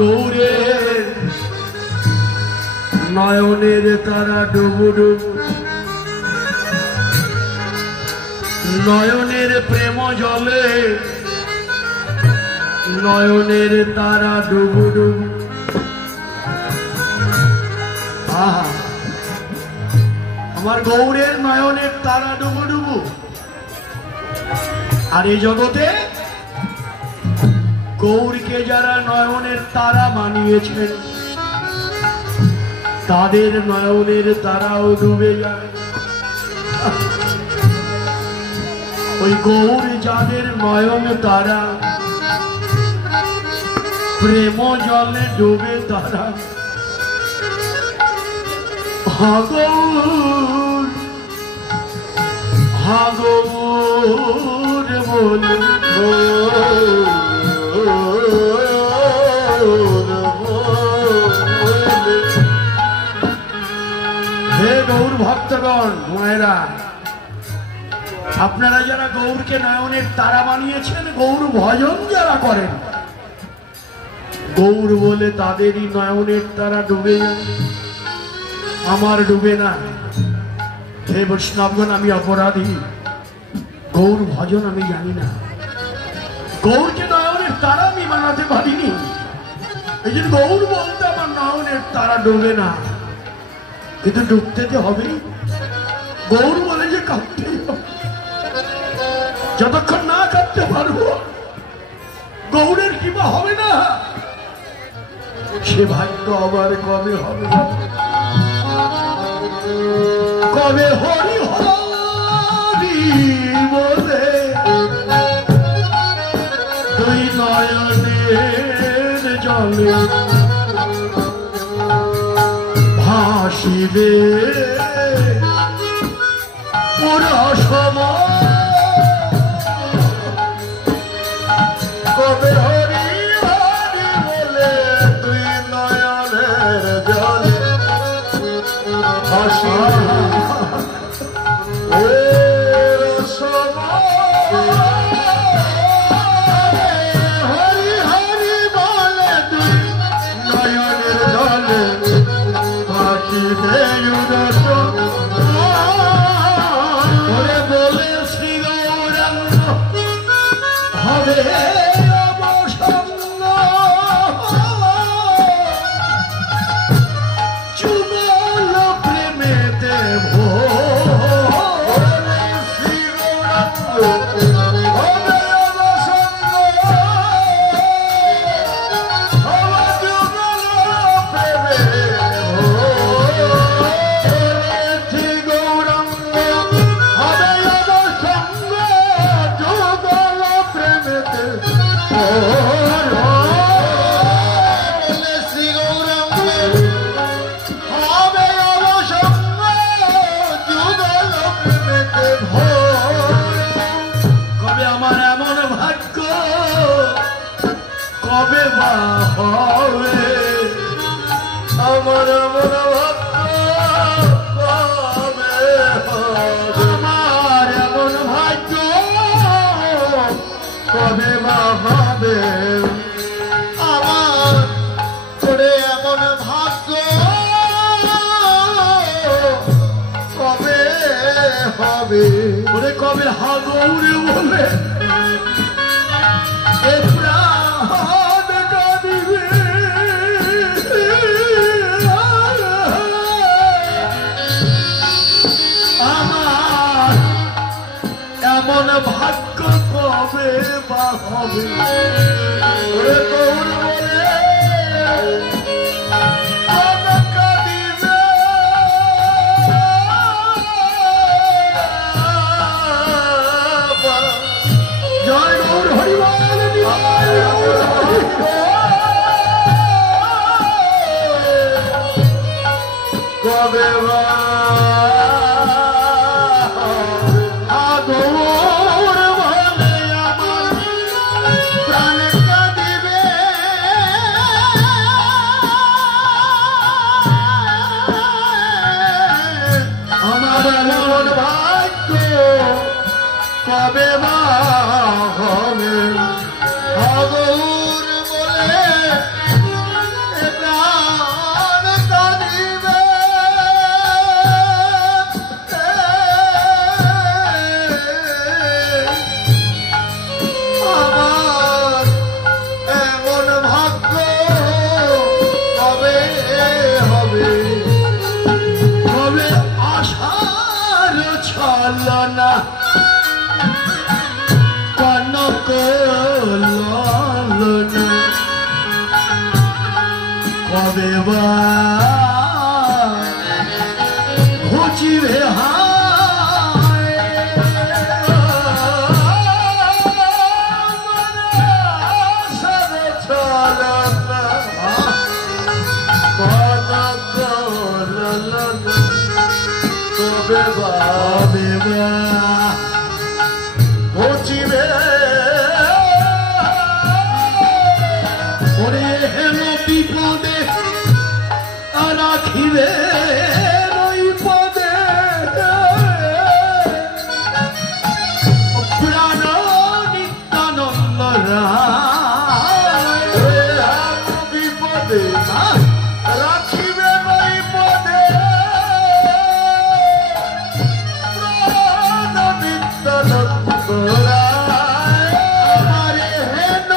গৌরে নয়নের তারা ডুবু ডুবু নয়নের প্রেম জলে নয়নের তারা ডুবু ডুবু আমার গৌরের নয়নের তারা ডুবু ডুবু আর এই জগতে গৌরকে যারা নয়নের তারা মানিয়েছেন তাদের নয়নের তারাও ডুবে যায়। ওই গৌর যাদের নয়ন তারা প্রেম জলে ডুবে তারা হাগৌর হাগৌর বলে হে গৌর ভক্তগণ মায়েরা, আপনারা যারা গৌরকে নয়নের তারা বানিয়েছেন, গৌর ভজন যারা করেন, গৌর বলে তাদেরই নয়নের তারা ডুবে যায়, আমার ডুবে না। হে বৈষ্ণবগণ, আমি অপরাধী, গৌর ভজন আমি জানি না, গৌরকে নয়নের তারা আমি বানাতে পারিনি, এই জন্য গৌর বলতে আমার নয়নের তারা ডুবে না, কিন্তু ডুবতে তো হবে। গৌর বলে যে কাঁদতেই হবে, যতক্ষণ না কাঁদতে পারবো গৌরের কিবা হবে না, সে ভাগ্য আবার কবে হবে? কবে হরি হরি বলে দুই নয়নের জলে ভাসিবে পুরো সময়। কবে হরি হরি বলে দুই নয়নের জলে ভাসিবে কবে হাগৌরে বলে আমার এমন ভাগ্য কবে বা হবে? গৌর বলে কবে আগর বলে আমার প্রাণ কাঁদিবে আমার এমন ভাগ্য কবে বা হবে? আগর বলে কবে বা ঘুচিবে কবে বা ঘুচিবে বিপদে রাখিবে ওই পদে প্রাণ নিত্যানন্দ বিপদে রাখিবে ওই পদে প্রাণ নিত্যানন্দ আমার হেন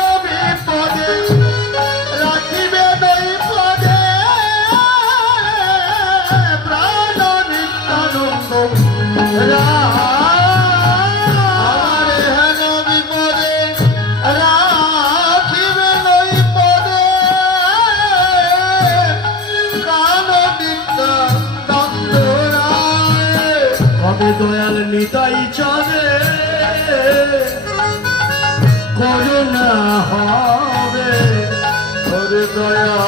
বিপদে রাখিবে নিতাই চাঁদে করুণা হবে ওরে দয়া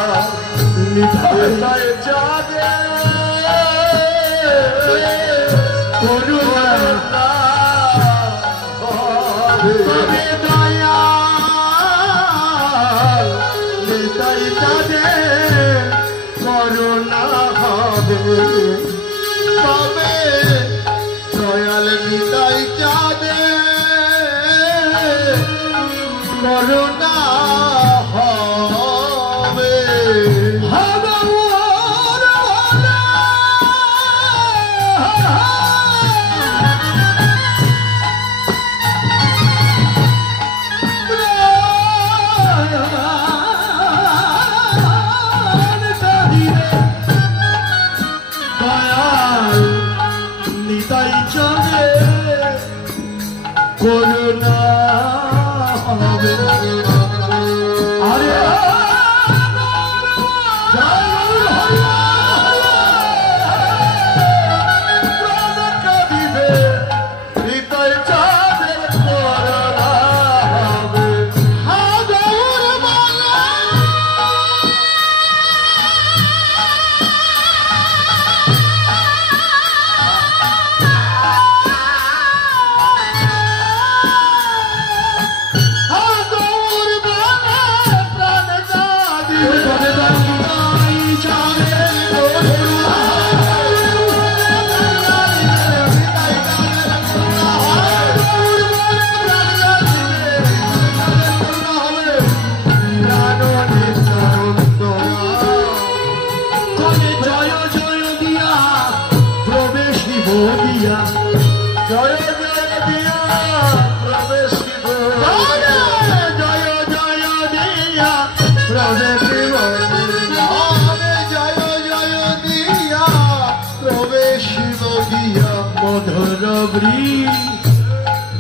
নিতাই চাঁদে করুণা হবে দয়া নিতাই চাঁদে করুণা হবে তবে দয়াল নিতাই চাঁদে করুণা হবে করুণা হবে আরে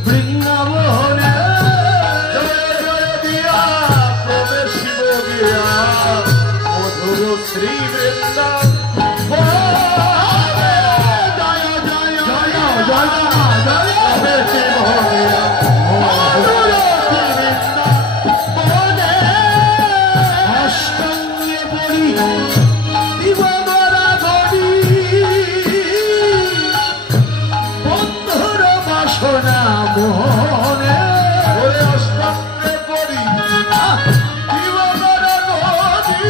বৃন্দাবনে জয় দিয়া প্রবেশ দিয়া মধুর শ্রী বৃন্দাবনে জয় জয় জয় জয় জয় বৃন্দাবনে অষ্টঙ্গে বলি মোহনে ওরে অষ্টঙ্গে পড়ি জীবনের নদী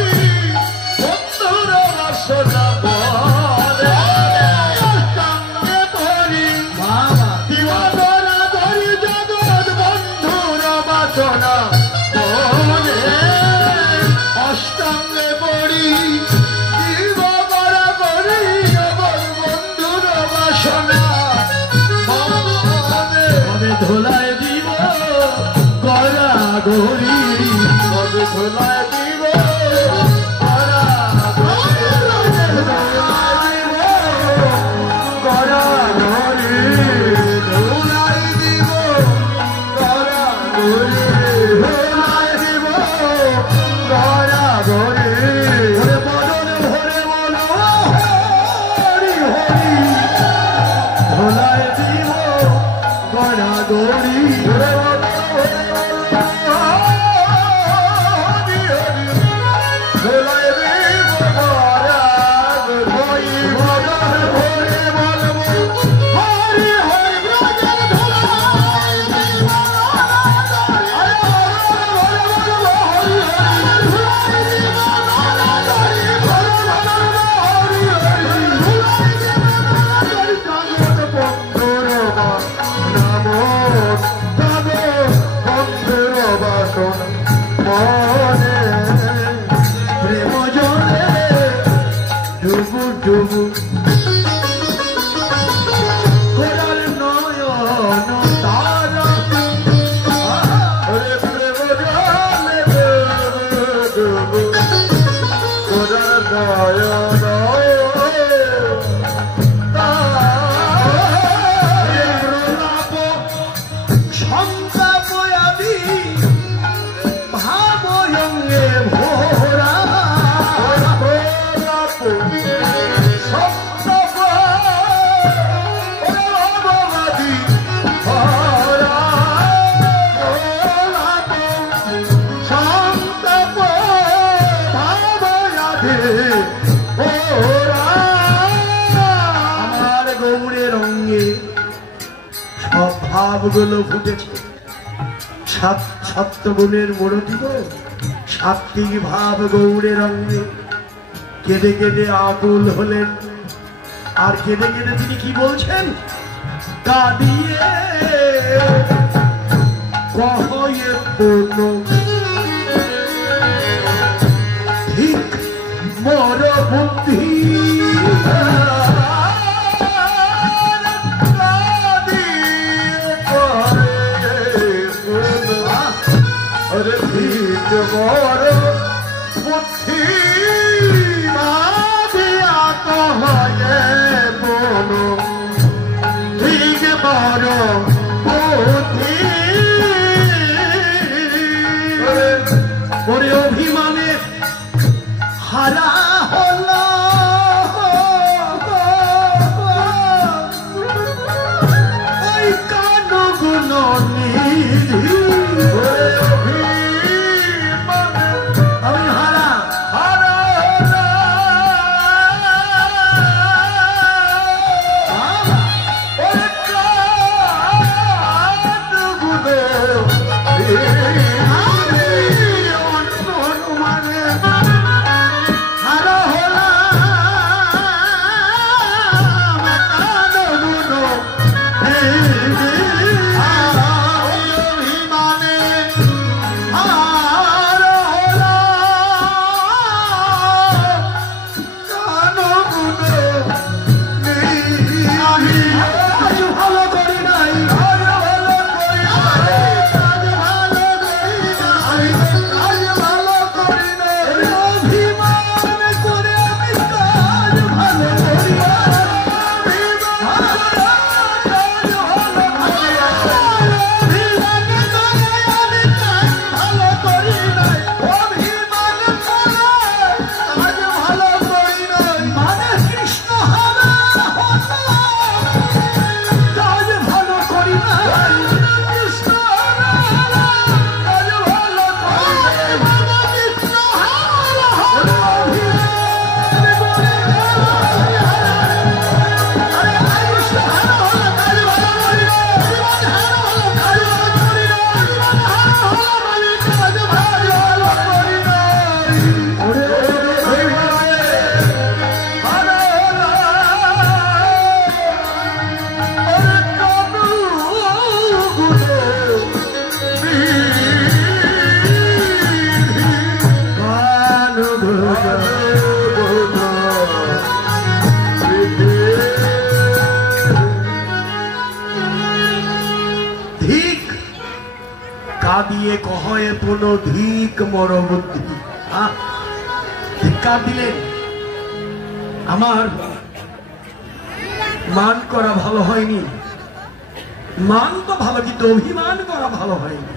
বন্ধুর বাসনা বলে অষ্টঙ্গে পড়ি জীবনের ধরি জগৎ বন্ধুর বাসনা বলে অষ্টঙ্গে পড়ি জীবনের ধরি জগৎ বন্ধুর বাসনা ধোলায় দিব গড়া গড়ি ধোলায় দিব গড়া গড়ি ধোলায় দিব গড়া গড়ি ধোলায় দিব গড়া গড়ি হরে বলন হরে বল হরি হরি ধোলায় দিব গড়া গড়ি ভাব ভাবগুলো ফুটেছে। সত্যগুণের মূরতি গো, সাত্বিক ভাব গৌরের অঙ্গে কেঁদে কেঁদে আকুল হলেন। আর কেঁদে কেঁদে তিনি কি বলছেন? কাঁদিয়ে কহয়ে পূর্ণ ঠিক মোর বুদ্ধি মোর বুদ্ধি বাঁধিয়া কহয়ে পূর্ণ ঠিক মোর বুদ্ধি। ওরে অভিমানে হারা হলো ওই কানগুলো নিধি। আমি হারা হারা ওই দিয়ে কহয়ে পুন ধিক মর বুদ্ধি। ধিক্কার দিলেন। আমার মান করা ভালো হয়নি, মান তো ভালো, কিন্তু অভিমান করা ভালো হয়নি।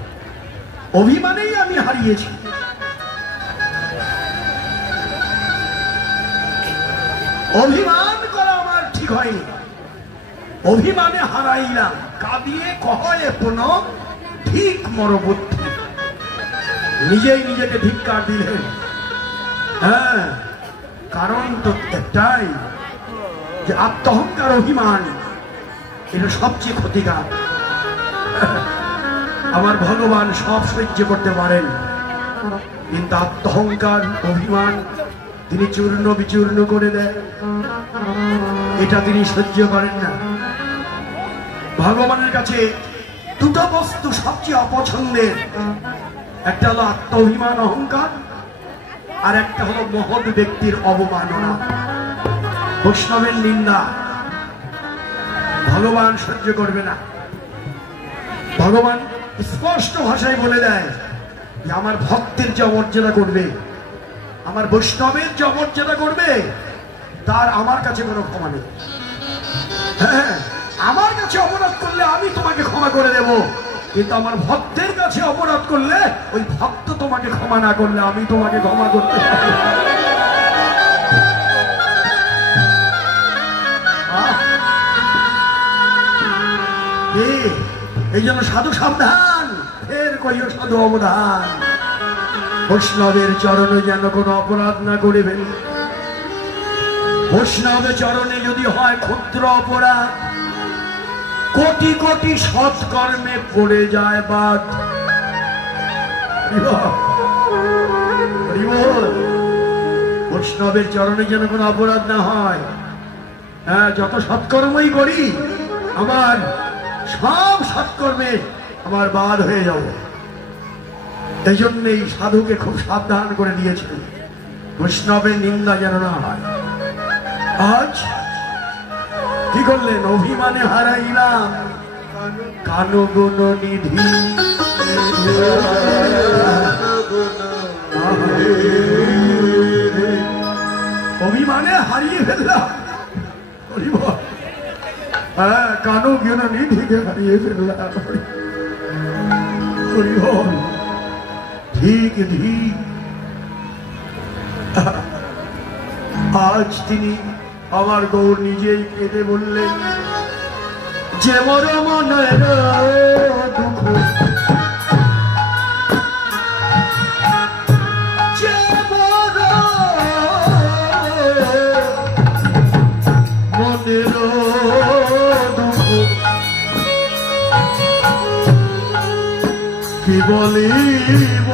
অভিমানেই আমি হারিয়েছি। অভিমান করা আমার ঠিক হয়নি, অভিমানে হারাইলাম। কাঁদিয়ে কহয়ে পুন ঠিক মর বুদ্ধি। নিজেই নিজেকে ধিক্কার দিলেন। হ্যাঁ, কারণ তো একটাই, যে আত্মহংকার অভিমান এটা সবচেয়ে ক্ষতিকার। আমার ভগবান সব সহ্য করতে পারেন, কিন্তু আত্মহংকার অভিমান তিনি চূর্ণ বিচূর্ণ করে দেন, এটা তিনি সহ্য করেন না। ভগবানের কাছে দুটো বস্তু সবচেয়ে অপছন্দের, একটা হলো আত্ম অভিমান অহংকার, আর একটা হলো মহৎ ব্যক্তির অবমাননা, বৈষ্ণবের নিন্দা। ভগবান সহ্য করবে না। ভগবান স্পষ্ট ভাষায় বলে দেয় যে আমার ভক্তের যে অমর্যাদা করবে, আমার বৈষ্ণবের যে অমর্যাদা করবে, তার আমার কাছে কোনো ক্ষমা নেই। হ্যাঁ, আমার কাছে অপরাধ করলে আমি তোমাকে ক্ষমা করে দেব, কিন্তু আমার ভক্তের কাছে অপরাধ করলে ওই ভক্ত তোমাকে ক্ষমা না করলে আমি তোমাকে ক্ষমা করতে পারি। এই জন্য সাধু সাবধান, ফের কইও সাধু অবধান। বৈষ্ণবের চরণে যেন কোনো অপরাধ না করিবেন। বৈষ্ণবের চরণে যদি হয় ক্ষুদ্র অপরাধ, কোটি কোটি সৎকর্মে পড়ে যায় বাদ। বৈষ্ণবের চরণে যেন কোনো অপরাধ না হয়। হ্যাঁ, যত সৎকর্মই করি আমার সব সৎকর্মে আমার বাদ হয়ে যাবে। এই জন্যই সাধুকে খুব সাবধান করে দিয়েছেন বৈষ্ণবের নিন্দা যেন না হয়। আজ কি করলেন? অভিমানে হারাইলাম কানুগুণ নিধি, অভিমানে হারিয়ে ফেললাম। হ্যাঁ, কানুগুণ নিধিকে হারিয়ে ফেললাম। ঠিক ঠিক আজ তিনি আমার গৌর নিজেই কেঁদে বললেন যে মোর মনের দুঃখ, যে মোর মনের দুঃখ কি বলিব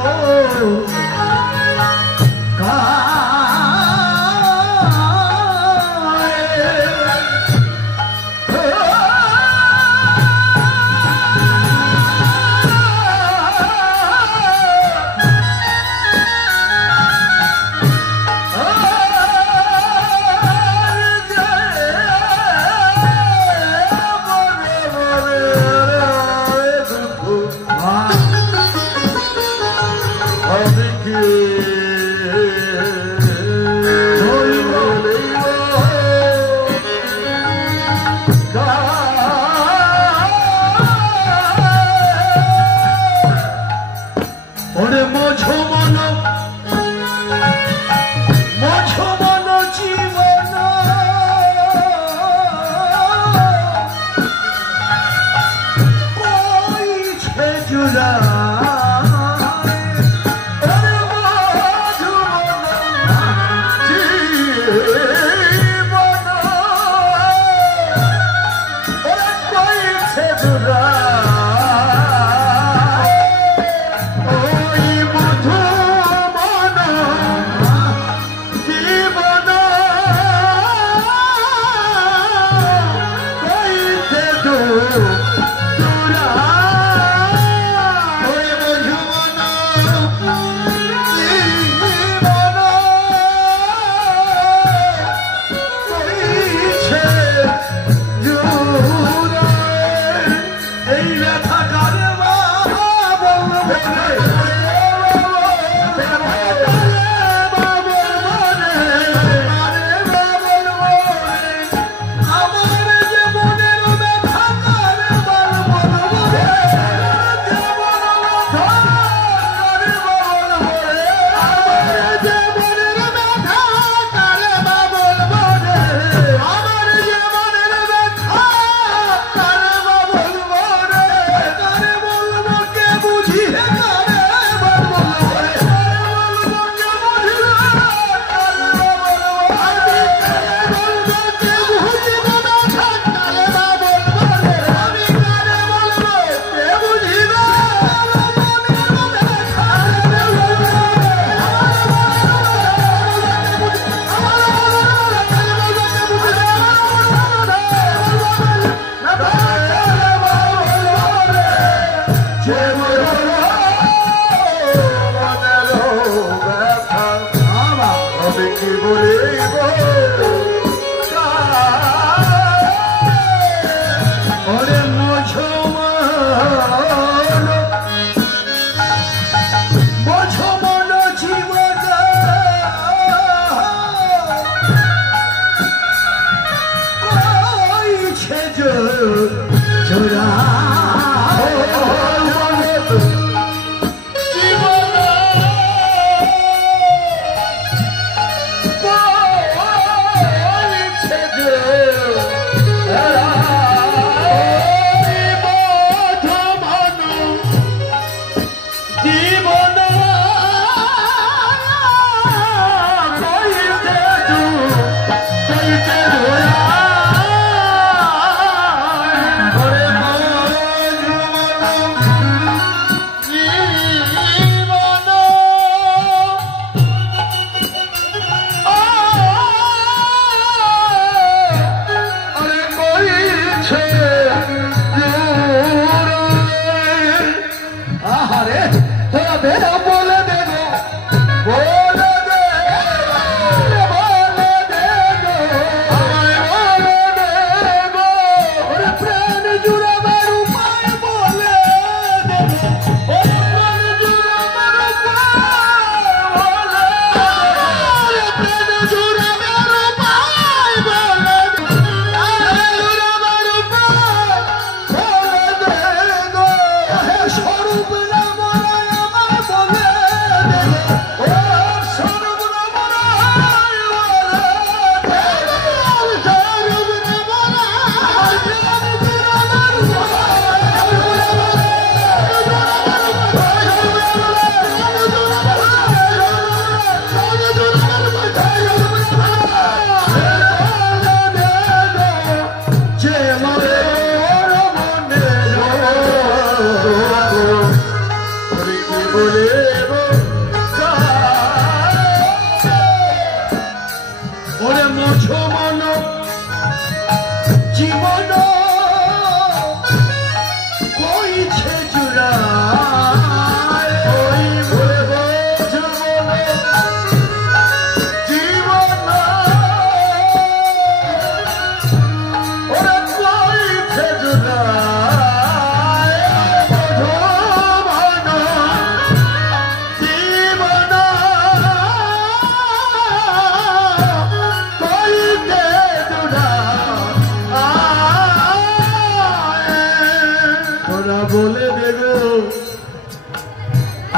বলে দেগো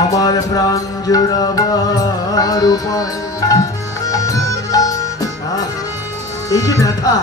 আমার প্রাণ জোড়াবার উপায়। এই যে ব্যথা